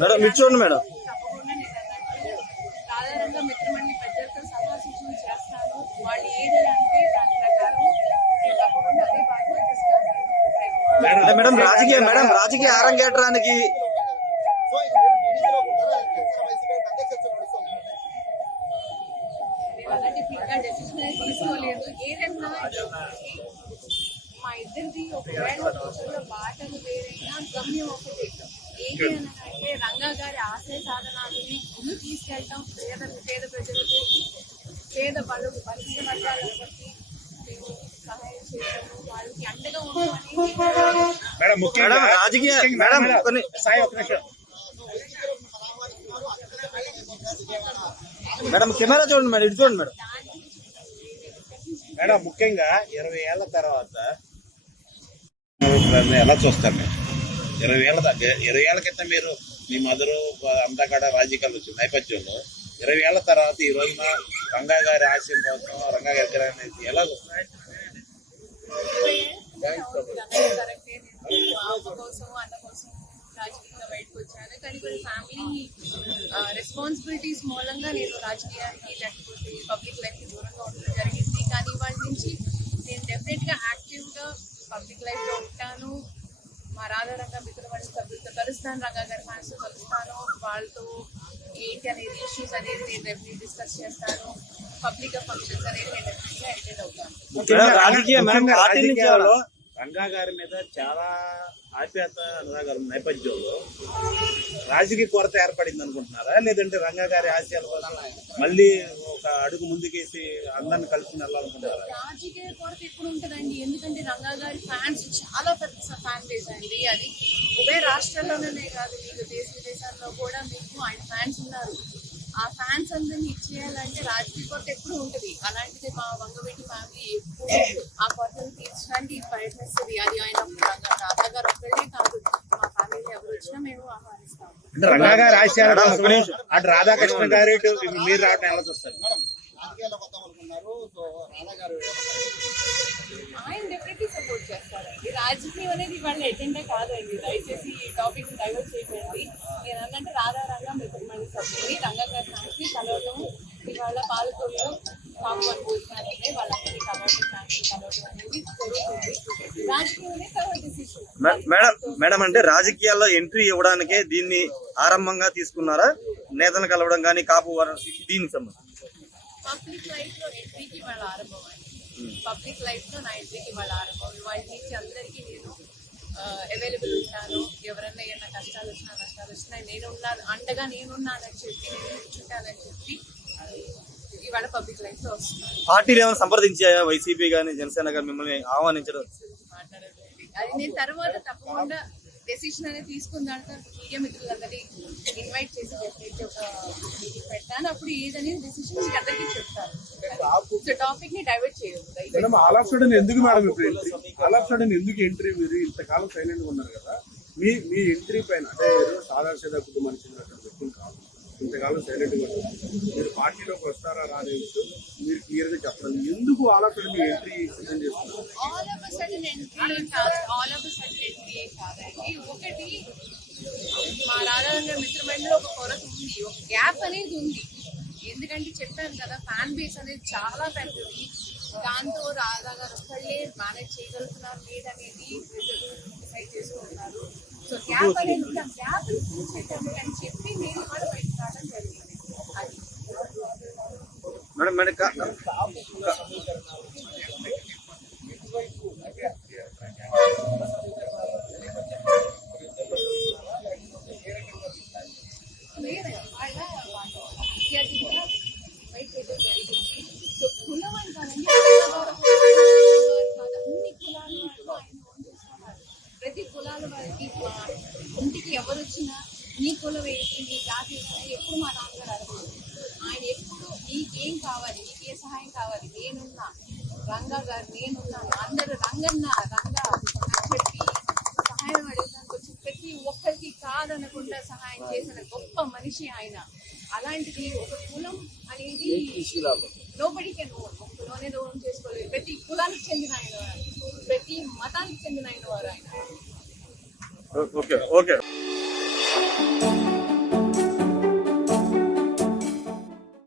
Madam మీరు చూడండి madam. సాధారణంగా మిత్రమండలి పెద్దలతో సలహా సూచనలు చేస్తాను. వాళ్ళు ఏదైనా అంటే దాని ప్రకారం నేను తప్పకుండా అదే బాధ్యతగా మేడం రాజకీయ ఆరంగేట్రానికి అలాంటి ఇంకా డెసిషన్ అనేది తీసుకోలేదు. ఏదైనా మా ఇద్దరిది ఒకవేళ ఫ్యూచర్లో బాటలు వేరైనా గమ్యం ఒకటి. ఏంటి అని అంటే రంగా గారి ఆశయ సాధనాలని ముందు తీసుకెళ్ళటం, పేద ప్రజలకు, పేద బడుగు బలహీన వర్గాలకి మేము సహాయం చేయటము, వాళ్ళకి అండగా ఉండమని రాజకీయ మేడం కెమెరా చూడండి మేడం, ఇటు చూడండి మేడం. మేడం ముఖ్యంగా 20 ఏళ్ల తర్వాత ఎలా చూస్తారు మీరు? 20 ఏళ్ల క్రితం మీరు మీ మదరు అంతా కూడా రాజకీయాలు వచ్చిన నేపథ్యంలో 20 ఏళ్ల తర్వాత ఈ రోజున రంగా గారి ఆశయం కోసం రంగా గారి అనేది ఎలా చూస్తారు? రాజకీయంగా బయటకు వచ్చాను. కానీ కొన్ని ఫ్యామిలీ రెస్పాన్సిబిలిటీస్ మూలంగా నేను రాజకీయానికి లేకపోతే పబ్లిక్ లైఫ్కి దూరంగా ఉండడం జరిగింది. కానీ వాళ్ళ నుంచి నేను డెఫినెట్గా యాక్టివ్గా పబ్లిక్ లైఫ్లో ఉంటాను. మా రాధారంగ మిత్రమండలి సభ్యులతో కలుస్తాను, రంగా గారి ఫ్యాన్స్తో కలుస్తాను. వాళ్ళతో ఏంటి అనేది ఇష్యూస్ అనేది నేను డెఫినెట్లీ డిస్కస్ చేస్తాను. పబ్లిక్ ఫంక్షన్స్ అనేది నేను డెఫినెట్గా అటెండ్ అవుతాను. రాజకీయాల్లో రంగా గారి మీద చాలా ఆప్యాయత అనురాగాల నేపథ్యంలో రాజకీయ కొరత ఏర్పడింది అనుకుంటున్నారా, లేదంటే రంగా గారి ఆశయాల కోసం మళ్ళీ ఒక అడుగు ముందుకేసి అందరిని కలుసుకుని వెళ్ళాలనుకుంటున్నారా? రాజకీయ కొరత ఎప్పుడు ఉంటుందండి, ఎందుకంటే రంగా గారి ఫ్యాన్స్ చాలా పెద్ద ఫ్యాన్ బేస్ అండి. అది ఉభయ రాష్ట్రాల్లోనే కాదు, మీకు దేశ విదేశాల్లో కూడా మీకు ఆయన ఫ్యాన్స్ ఉన్నారు. ఆ ఫ్యాన్స్ అందరినీ ఇచ్చేయాలంటే రాజకీయ కొరత ఎప్పుడు ఉంటుంది. అలాంటిది మా వంగవీటి ఫ్యామిలీ ఎప్పుడు ఆ కొరతను తీర్చడానికి ప్రయత్నిస్తుంది. అది ఆయన రాధా గారు ఒక్కడే కాదు, మా ఫ్యామిలీ ఎవరు వచ్చినా మేము ఆహ్వానిస్తాము. రంగా గారి ఆశయాల అటు రాధాకృష్ణ గారు ఇటు మీరు రావడం ఎలా చూస్తారు? ఆయన డెఫినెట్లీ సపోర్ట్ చేస్తారండి. రాజకీయం అనేది ఇవాళ ఎజెండా కాదండి, దయచేసి ఈ టాపిక్ డైవర్ట్ చేయకండి. నేను అన్నట్టు రాధారంగా మిత్రమండలి సభ్యుని రంగా గారి ఫ్యాన్స్ని కలవడం, ఇవాళ పాలకొల్లో కాపు అనుభూతున్నాను వాళ్ళందరినీ కలవడం, ఫ్యాన్స్ని కలవడం అనేది జరుగుతుంది. రాజకీయం అనేది తర్వాత డిసిషన్. మేడం అంటే రాజకీయాల్లో ఎంట్రీ ఇవ్వడానికే దీన్ని ఆరంభంగా తీసుకున్నారా, నేతలు కలవడం కానీ కాపు దీనికి సంబంధించి? పబ్లిక్ లైఫ్ లో ఎంట్రీకి వాళ్ళ ఆరంభం అండి. పబ్లిక్ లైఫ్ లో నా ఎంట్రీకి వాళ్ళ ఆరంభం. వాళ్ళ నుంచి అందరికీ నేను అవైలబుల్ ఉంటాను. ఎవరన్నా ఏమన్నా కష్టాలు వచ్చినా నష్టాలు వచ్చినా నేనున్నాను, అండగా నేనున్నానని చెప్పి, నేను కూర్చుంటానని చెప్పి ఇవాళ పబ్లిక్ లైఫ్ లో వస్తున్నాను. పార్టీలు ఏమైనా సంప్రదించాయా, వైసీపీ కానీ జనసేన కానీ మిమ్మల్ని ఆహ్వానించడం? మాట్లాడలేదు. అది నేను తర్వాత తప్పకుండా డెసిషన్ అనేది తీసుకున్న దాంట్లో మీడియా మిత్రులందరినీ ఇన్వైట్ చేసి డెఫినెట్లీ ఒక మీటింగ్ పెడతాను. అప్పుడు ఏదనేది డెసిషన్ మీకు అందరికీ చెప్తాను. సో టాపిక్ ని డైవర్ట్ చేయదు. ఆల్ ఆఫ్ సడన్ ఎందుకు మేడం ఆల్ ఆఫ్ సడన్ ఎందుకు ఎంట్రీ? మీరు ఇంతకాలం సైలెంట్ గా ఉన్నారు కదా, మీ ఎంట్రీ పైన అంటే సాధారణ కుటుంబానికి చెందినటువంటి వ్యక్తులు కాదు, ఇంతకాలం సైలెంట్ గా ఉన్నారు. మీరు పార్టీలోకి వస్తారా రాలేదు మీరు క్లియర్ గా చెప్పాలి. ఎందుకు all of sudden me entry సిద్ధం చేస్తున్నారు? ఆల్ ఆఫ్ సడన్ ఎంట్రీ కాదండి. ఒకటి మా రాధారంగ మిత్రమండలిలో ఒక కొరత ఉంది, ఒక గ్యాప్ అనేది ఉంది. ఎందుకంటే చెప్పాను కదా, ఫ్యాన్ బేస్ అనేది చాలా పెద్దది. దాంతో రాధా గారు ఒక్కళ్ళే మేనేజ్ చేయగలుగుతున్నారు లేదనేది డిసైడ్ చేసుకుంటున్నారు. సో గ్యాప్ అనేది ఉంది. ఆ గ్యాప్ చూసేటప్పుడు అని చెప్పి నేను కూడా బయటకు రావడం జరిగింది. అది ప్రతి కులాల వారికి ఇంటికి ఎవరు వచ్చినా నీ కులం వేసి నీ జాతి ఎప్పుడు మా నాన్నగారు అడగలేదు. ఆయన ఎప్పుడు నీకేం కావాలి, నీకు ఏ సహాయం కావాలి, నేనున్నా, రంగా గారు నేనున్నాను, అందరూ రంగన్న రంగా అని చెప్పి సహాయం అడగడానికి వచ్చి ప్రతి ఒక్కరికి కాదనకుండా సహాయం చేసిన గొప్ప మనిషి ఆయన. అలాంటిది ఒక కులం అనేది నోబడీ కెన్ ఓన్, ఒక కులంనే ఓన్ చేసుకోలేదు. ప్రతి కులానికి చెందిన ఆయన, ప్రతి మతానికి చెందిన ఆయన వారు ఆయన. ఓకే.